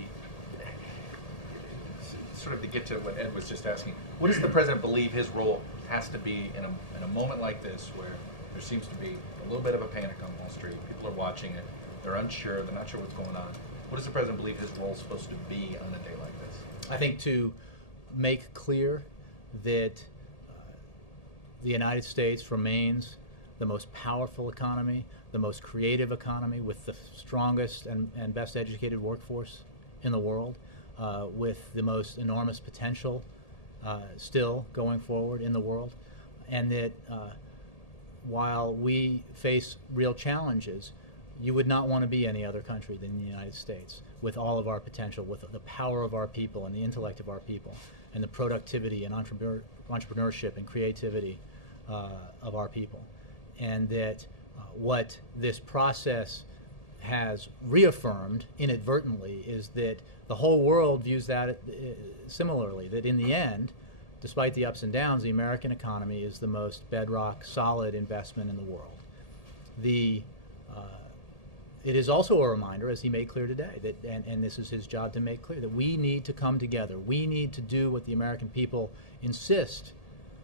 sort of to get to what Ed was just asking, what does the president believe his role has to be in a moment like this, where there seems to be a little bit of a panic on Wall Street, people are watching it, they're unsure, they're not sure what's going on. What does the president believe his role is supposed to be on a day like this? I think to make clear that the United States remains the most powerful economy, the most creative economy, with the strongest and best educated workforce in the world, with the most enormous potential still going forward in the world, and that while we face real challenges, you would not want to be any other country than the United States, with all of our potential, with the power of our people and the intellect of our people, and the productivity and entrepreneurship and creativity of our people. And that what this process has reaffirmed inadvertently is that the whole world views that similarly, that in the end, despite the ups and downs, the American economy is the most bedrock, solid investment in the world. It is also a reminder, as he made clear today, that, and this is his job to make clear, that we need to come together. We need to do what the American people insist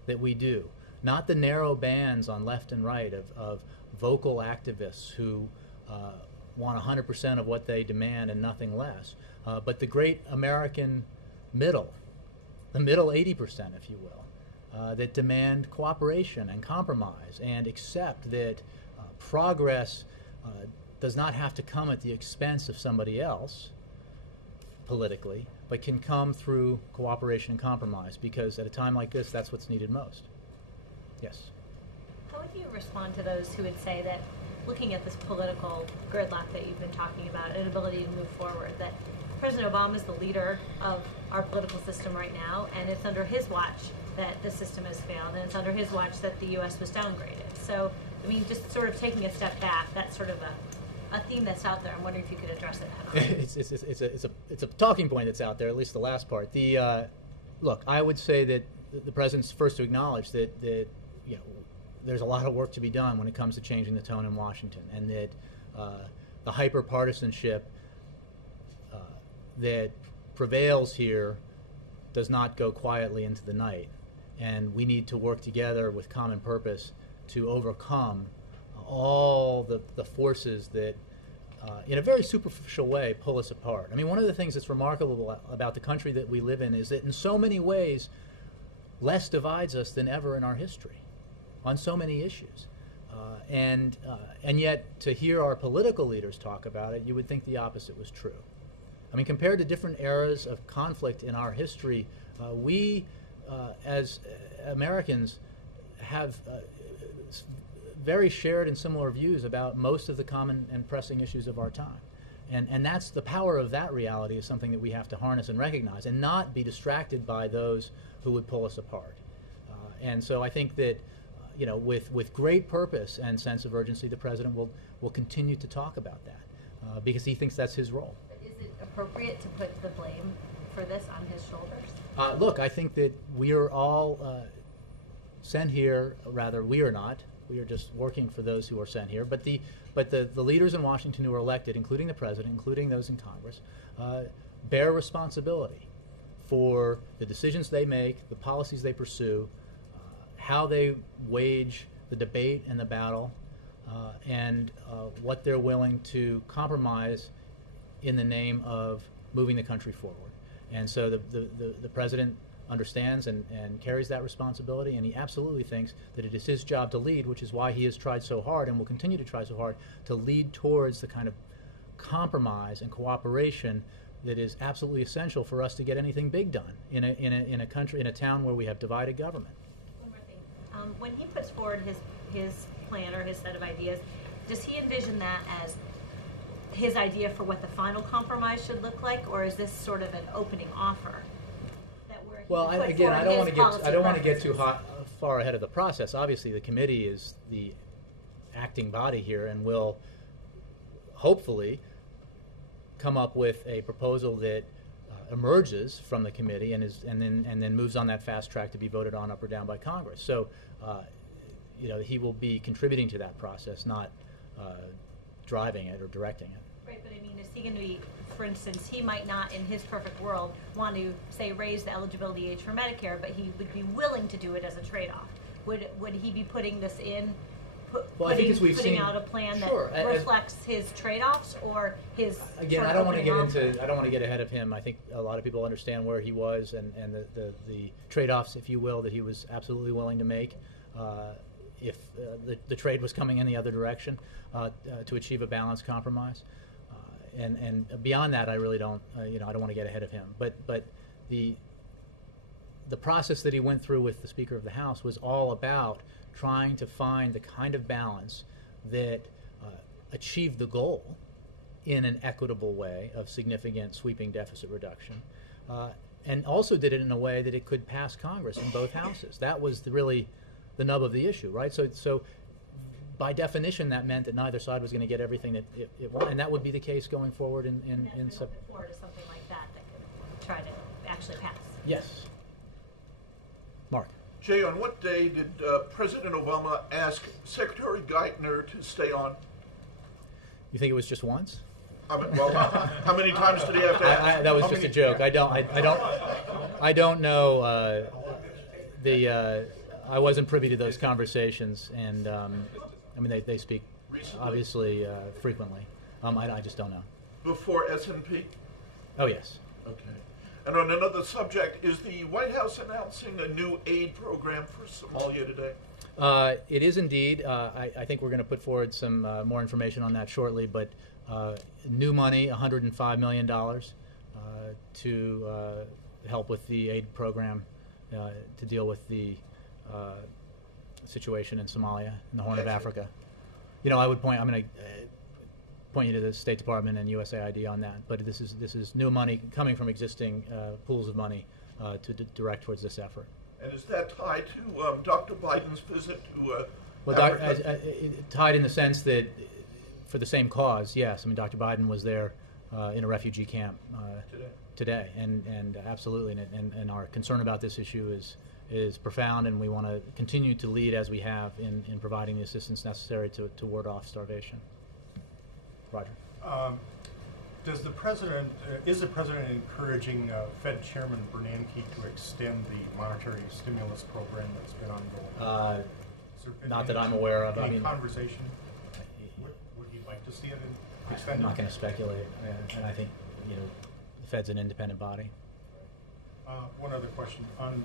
that we do. Not the narrow bands on left and right of vocal activists who want 100% of what they demand and nothing less, but the great American middle, the middle 80%, if you will, that demand cooperation and compromise and accept that progress does not have to come at the expense of somebody else politically, but can come through cooperation and compromise, because at a time like this, that's what's needed most. Yes? How would you respond to those who would say that, looking at this political gridlock that you've been talking about, an ability to move forward, that President Obama is the leader of our political system right now, and it's under his watch that the system has failed, and it's under his watch that the U.S. was downgraded. So, I mean, just sort of taking a step back, that's sort of a a theme that's out there. I'm wondering if you could address it head on. It's a talking point that's out there, at least the last part. Look, I would say that the president's first to acknowledge that you know, there's a lot of work to be done when it comes to changing the tone in Washington, and that the hyper-partisanship that prevails here does not go quietly into the night, and we need to work together with common purpose to overcome all the forces that, in a very superficial way, pull us apart. I mean, one of the things that's remarkable about the country that we live in is that in so many ways, less divides us than ever in our history on so many issues. And yet, to hear our political leaders talk about it, you would think the opposite was true. I mean, compared to different eras of conflict in our history, we, as Americans, have very shared and similar views about most of the common and pressing issues of our time. And that's the power of that reality is something that we have to harness and recognize and not be distracted by those who would pull us apart. And so I think that, you know, with great purpose and sense of urgency, the president will continue to talk about that because he thinks that's his role. Is it appropriate to put the blame for this on his shoulders? Look, I think that we are all sent here, rather we are not. We are just working for those who are sent here. But the leaders in Washington who are elected, including the president, including those in Congress, bear responsibility for the decisions they make, the policies they pursue, how they wage the debate and the battle, and what they're willing to compromise in the name of moving the country forward. And so the president understands and carries that responsibility, and he absolutely thinks that it is his job to lead, which is why he has tried so hard and will continue to try so hard to lead towards the kind of compromise and cooperation that is absolutely essential for us to get anything big done in a country, in a town where we have divided government. One more thing. When he puts forward his plan or his set of ideas, does he envision that as his idea for what the final compromise should look like, or is this sort of an opening offer? Well, again, I don't want to get too far ahead of the process. Obviously, the committee is the acting body here, and will hopefully come up with a proposal that emerges from the committee and then moves on that fast track to be voted on up or down by Congress. So, you know, he will be contributing to that process, not driving it or directing it. Right, but I mean, is he going to be, for instance, he might not, in his perfect world, want to, say, raise the eligibility age for Medicare, but he would be willing to do it as a trade-off. Would he be putting this in, putting out a plan that reflects his trade-offs or his? Again, I don't want to get ahead of him. I think a lot of people understand where he was and the trade-offs, if you will, that he was absolutely willing to make if the trade was coming in the other direction to achieve a balanced compromise. And beyond that, I really don't, I don't want to get ahead of him. But the process that he went through with the Speaker of the House was all about trying to find the kind of balance that achieved the goal in an equitable way of significant sweeping deficit reduction, and also did it in a way that it could pass Congress in both houses. That was really the nub of the issue, right? So by definition, that meant that neither side was going to get everything that it wanted, and that would be the case going forward in forward to something like that could try to actually pass. Yes. Mark. Jay, on what day did President Obama ask Secretary Geithner to stay on? You think it was just once? How many times did he have to ask? That was just a joke. I don't know. I wasn't privy to those conversations, and I mean they speak recently? Obviously frequently. I just don't know. Before S&P? Oh yes. Okay. And on another subject, is the White House announcing a new aid program for Somalia today? It is indeed. I think we're going to put forward some more information on that shortly, but new money, $105 million to help with the aid program to deal with the situation in Somalia, in the Horn of Africa. I'm going to point you to the State Department and USAID on that, but this is new money coming from existing pools of money to direct towards this effort. And is that tied to Dr. Biden's visit to Africa? Tied in the sense that for the same cause, yes. I mean, Dr. Biden was there in a refugee camp today, and absolutely, and our concern about this issue is profound, and we want to continue to lead as we have in providing the assistance necessary to ward off starvation. Roger. Is the president encouraging Fed Chairman Bernanke to extend the monetary stimulus program that's been ongoing? Not that I'm aware of. Any I mean, conversation? Would you like to see it extended? I'm not going to speculate, and I think the Fed's an independent body. One other question on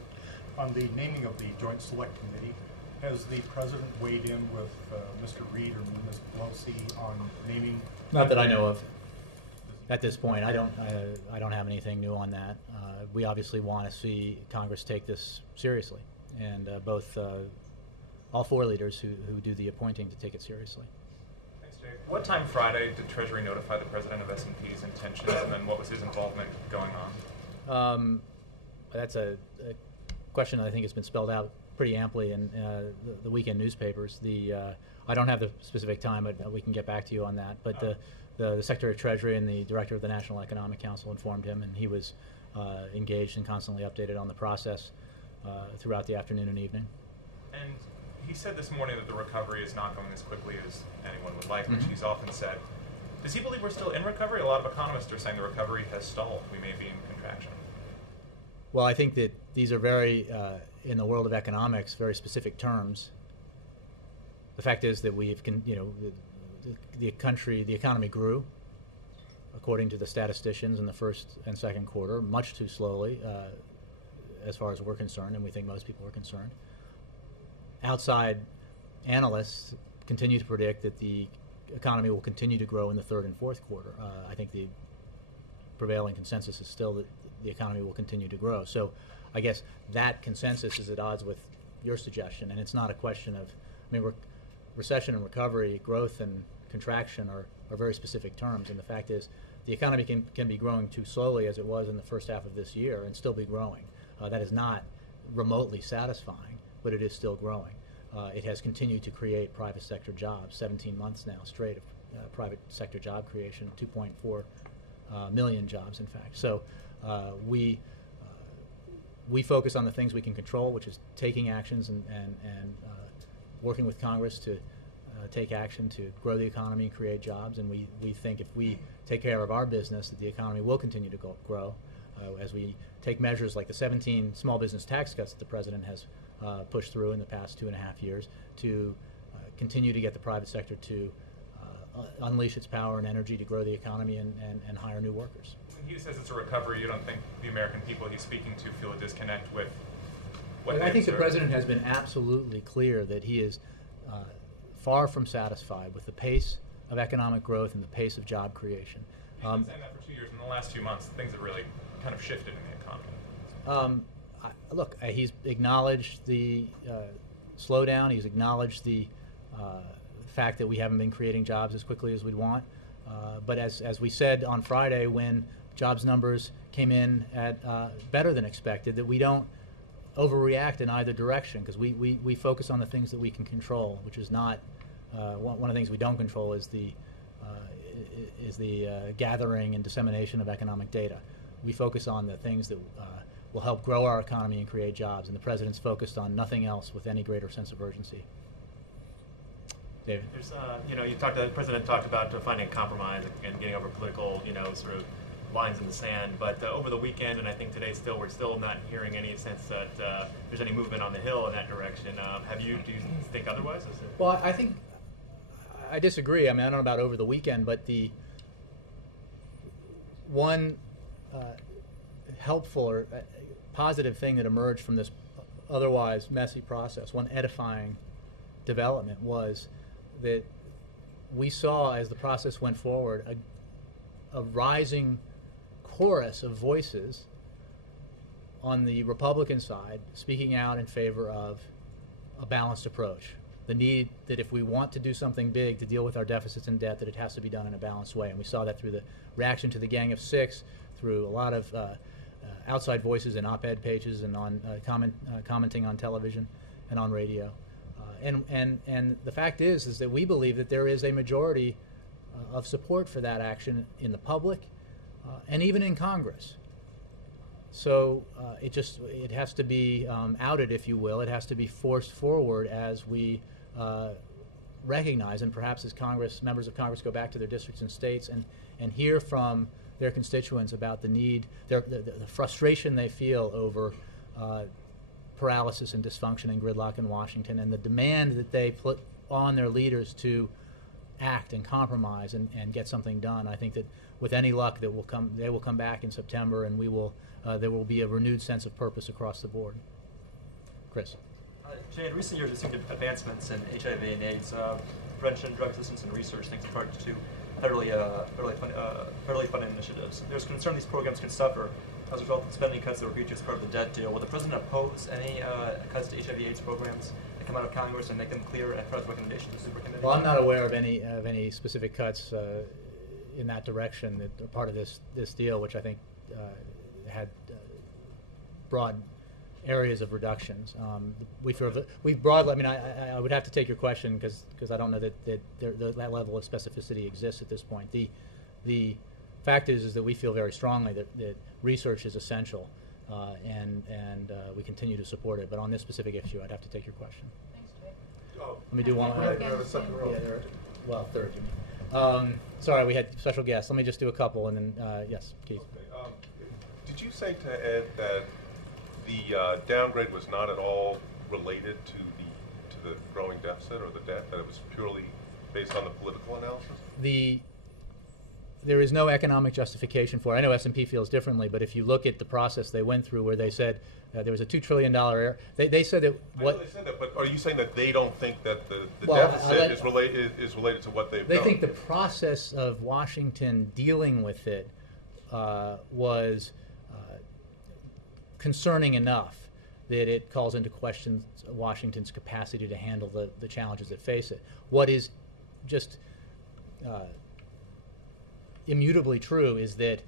the naming of the Joint Select Committee. Has the president weighed in with Mr. Reid or Ms. Pelosi on naming? Not that I know of. At this point, I don't have anything new on that. We obviously want to see Congress take this seriously, and all four leaders who do the appointing to take it seriously. Thanks, Jake. What time Friday did Treasury notify the president of S&P's intentions, and then what was his involvement going on? That's a question that I think has been spelled out pretty amply in the weekend newspapers. I don't have the specific time, but we can get back to you on that. But the Secretary of Treasury and the Director of the National Economic Council informed him, and he was engaged and constantly updated on the process throughout the afternoon and evening. And he said this morning that the recovery is not going as quickly as anyone would like, which he's often said. Does he believe we're still in recovery? A lot of economists are saying the recovery has stalled. We may be in contraction. Well, I think that these are very, in the world of economics, very specific terms. The fact is that the economy grew, according to the statisticians, in the first and second quarter, much too slowly, as far as we're concerned, and we think most people are concerned. Outside analysts continue to predict that the economy will continue to grow in the third and fourth quarter. I think the prevailing consensus is still that the economy will continue to grow. So I guess that consensus is at odds with your suggestion, and it's not a question of, recession and recovery, growth and contraction are very specific terms, and the fact is the economy can be growing too slowly as it was in the first half of this year and still be growing. That is not remotely satisfying, but it is still growing. It has continued to create private sector jobs, 17 months now straight of private sector job creation, 2.4 million jobs, in fact. So we focus on the things we can control, which is taking actions and working with Congress to take action to grow the economy and create jobs. And we think if we take care of our business, that the economy will continue to grow as we take measures like the 17 small business tax cuts that the president has pushed through in the past 2.5 years to continue to get the private sector to unleash its power and energy to grow the economy and hire new workers. When he says it's a recovery, you don't think the American people he's speaking to feel a disconnect with what I think the president has been absolutely clear that he is far from satisfied with the pace of economic growth and the pace of job creation. He's been saying that for 2 years. In the last 2 months, things have really kind of shifted in the economy. Look, he's acknowledged the slowdown. He's acknowledged the fact that we haven't been creating jobs as quickly as we'd want. But as we said on Friday, when jobs numbers came in at better than expected, that we don't overreact in either direction, because we focus on the things that we can control, which is not one of the things we don't control is the gathering and dissemination of economic data. We focus on the things that will help grow our economy and create jobs, and the president's focused on nothing else with any greater sense of urgency. David? There's, the president talked about finding a compromise and getting over political, sort of lines in the sand. But over the weekend, and I think today still, we're still not hearing any sense that there's any movement on the Hill in that direction. Do you think otherwise? Well, I think I disagree. I don't know about over the weekend, but the one helpful or positive thing that emerged from this otherwise messy process, one edifying development, was that we saw, as the process went forward, a rising chorus of voices on the Republican side speaking out in favor of a balanced approach. The need that if we want to do something big to deal with our deficits and debt, that it has to be done in a balanced way. And we saw that through the reaction to the Gang of Six, through a lot of outside voices in op-ed pages and on commenting on television and on radio. And the fact is that we believe that there is a majority of support for that action in the public and even in Congress. So it has to be outed, if you will. It has to be forced forward as we recognize, and perhaps as members of Congress go back to their districts and states and hear from their constituents about the need, the frustration they feel over paralysis and dysfunction and gridlock in Washington, and the demand that they put on their leaders to act and compromise and get something done. I think that with any luck they will come back in September, and there will be a renewed sense of purpose across the board. Chris. Jay, in recent years, we've seen advancements in HIV and AIDS prevention, drug resistance, and research, thanks in part to federally funded initiatives. There's concern these programs can suffer as a result of spending cuts that were reached as part of the debt deal. Will the president oppose any cuts to HIV/AIDS programs that come out of Congress and make them clear as part of the recommendation to the supercommittee? Well, I'm not aware of any specific cuts in that direction that are part of this deal, which I think had broad areas of reductions. We've broadly. I mean, I would have to take your question because I don't know that that level of specificity exists at this point. The fact is that we feel very strongly that research is essential, and we continue to support it. But on this specific issue, I'd have to take your question. Thanks, Jay. Let me do one. Second row. Well, third. You mean. Sorry, we had special guests. Let me just do a couple, and then yes, Keith. Okay. Did you say to Ed that the downgrade was not at all related to the growing deficit or the debt, that it was purely based on the political analysis? There is no economic justification for it. I know S&P feels differently, but if you look at the process they went through where they said there was a $2 trillion error, they said that what... I know they said that, but are you saying that they don't think that the deficit is related to what they've done? They think the process of Washington dealing with it was concerning enough that it calls into question Washington's capacity to handle the challenges that face it. What is just immutably true is that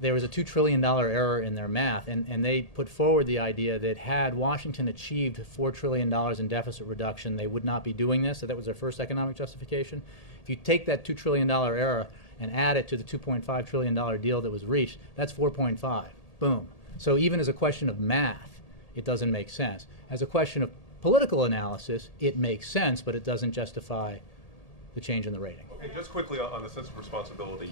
there was a $2 trillion error in their math, and they put forward the idea that had Washington achieved $4 trillion in deficit reduction, they would not be doing this. So that was their first economic justification. If you take that $2 trillion error and add it to the $2.5 trillion deal that was reached, that's 4.5. Boom. So even as a question of math, it doesn't make sense. As a question of political analysis, it makes sense, but it doesn't justify the change in the rating. Okay, just quickly on the sense of responsibility.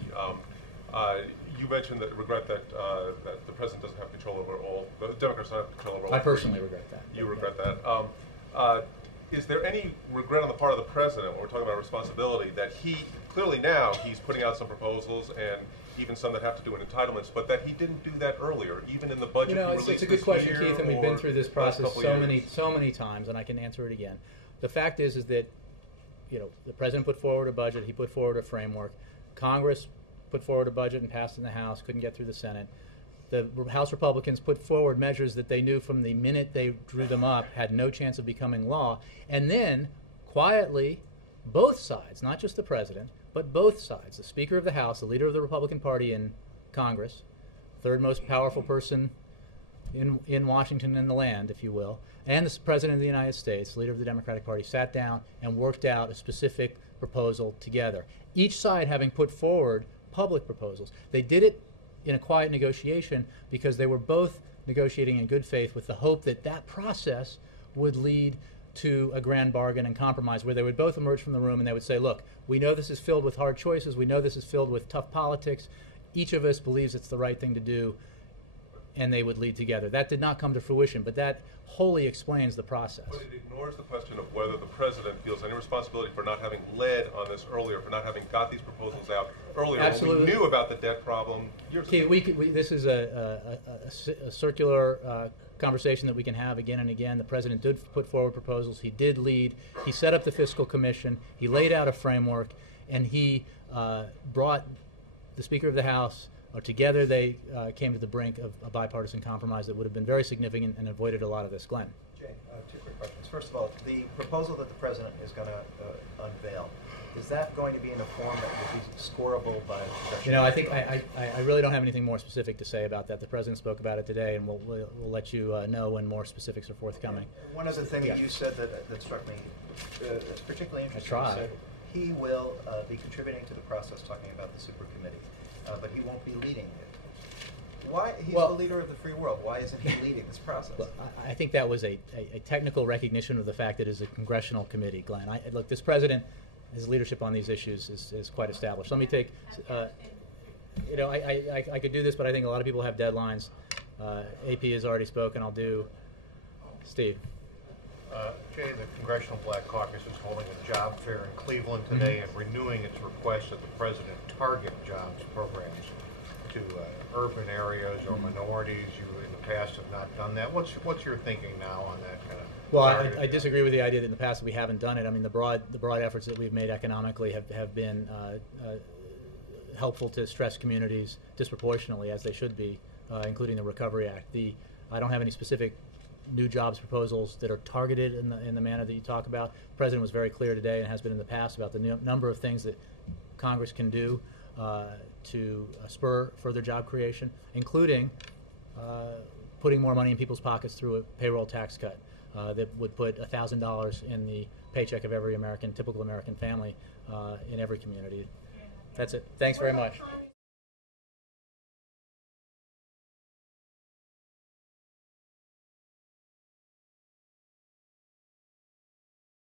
You mentioned that regret that the president doesn't have control over all, the Democrats don't have control over all. I personally regret that. You regret that. Is there any regret on the part of the president when we're talking about responsibility that he, clearly now he's putting out some proposals and even some that have to do with entitlements, but that he didn't do that earlier, even in the budget? You know, it's a good question, Keith, and we've been through this process so many times, and I can answer it again. The fact is that, you know, the president put forward a budget, he put forward a framework, Congress put forward a budget and passed in the House, couldn't get through the Senate. The House Republicans put forward measures that they knew from the minute they drew them up had no chance of becoming law, and then quietly, both sides, not just the president, but both sides, the Speaker of the House, the leader of the Republican Party in Congress, third most powerful person in Washington and the land, if you will, and the President of the United States, leader of the Democratic Party, sat down and worked out a specific proposal together. Each side having put forward public proposals. They did it in a quiet negotiation because they were both negotiating in good faith with the hope that that process would lead to a grand bargain and compromise where they would both emerge from the room and they would say, look, we know this is filled with hard choices, we know this is filled with tough politics, each of us believes it's the right thing to do, and they would lead together. That did not come to fruition, but that wholly explains the process. But it ignores the question of whether the president feels any responsibility for not having led on this earlier, for not having got these proposals out earlier. Absolutely. When we knew about the debt problem years ago. This is a circular conversation that we can have again and again. The president did put forward proposals. He did lead. He set up the fiscal commission. He laid out a framework, and he brought the Speaker of the House. Together they came to the brink of a bipartisan compromise that would have been very significant and avoided a lot of this. Glenn. Jay, two quick questions. First of all, the proposal that the president is going to unveil, is that going to be in a form that will be scorable by congressional? You know, I think I really don't have anything more specific to say about that. The president spoke about it today, and we'll let you know when more specifics are forthcoming. One other thing that you said that struck me as particularly interesting. I tried. he will be contributing to the process, talking about the super committee, but he won't be leading it. Why? He's the leader of the free world. Why isn't he leading this process? Well, I think that was a technical recognition of the fact that it is a congressional committee, Glenn. Look, this president, his leadership on these issues is quite established. Let me take, I could do this, but I think a lot of people have deadlines. AP has already spoken. I'll do Steve. Jay, the Congressional Black Caucus is holding a job fair in Cleveland today and renewing its request that the president target jobs programs to urban areas or minorities. You in the past have not done that. What's your thinking now on that kind of? Well, I disagree with the idea that in the past we haven't done it. I mean, the broad efforts that we've made economically have been helpful to stressed communities disproportionately, as they should be, including the Recovery Act. I don't have any specific new jobs proposals that are targeted in the manner that you talk about. The president was very clear today, and has been in the past, about the number of things that Congress can do to spur further job creation, including putting more money in people's pockets through a payroll tax cut that would put $1,000 in the paycheck of every typical American family in every community. That's it. Thanks very much.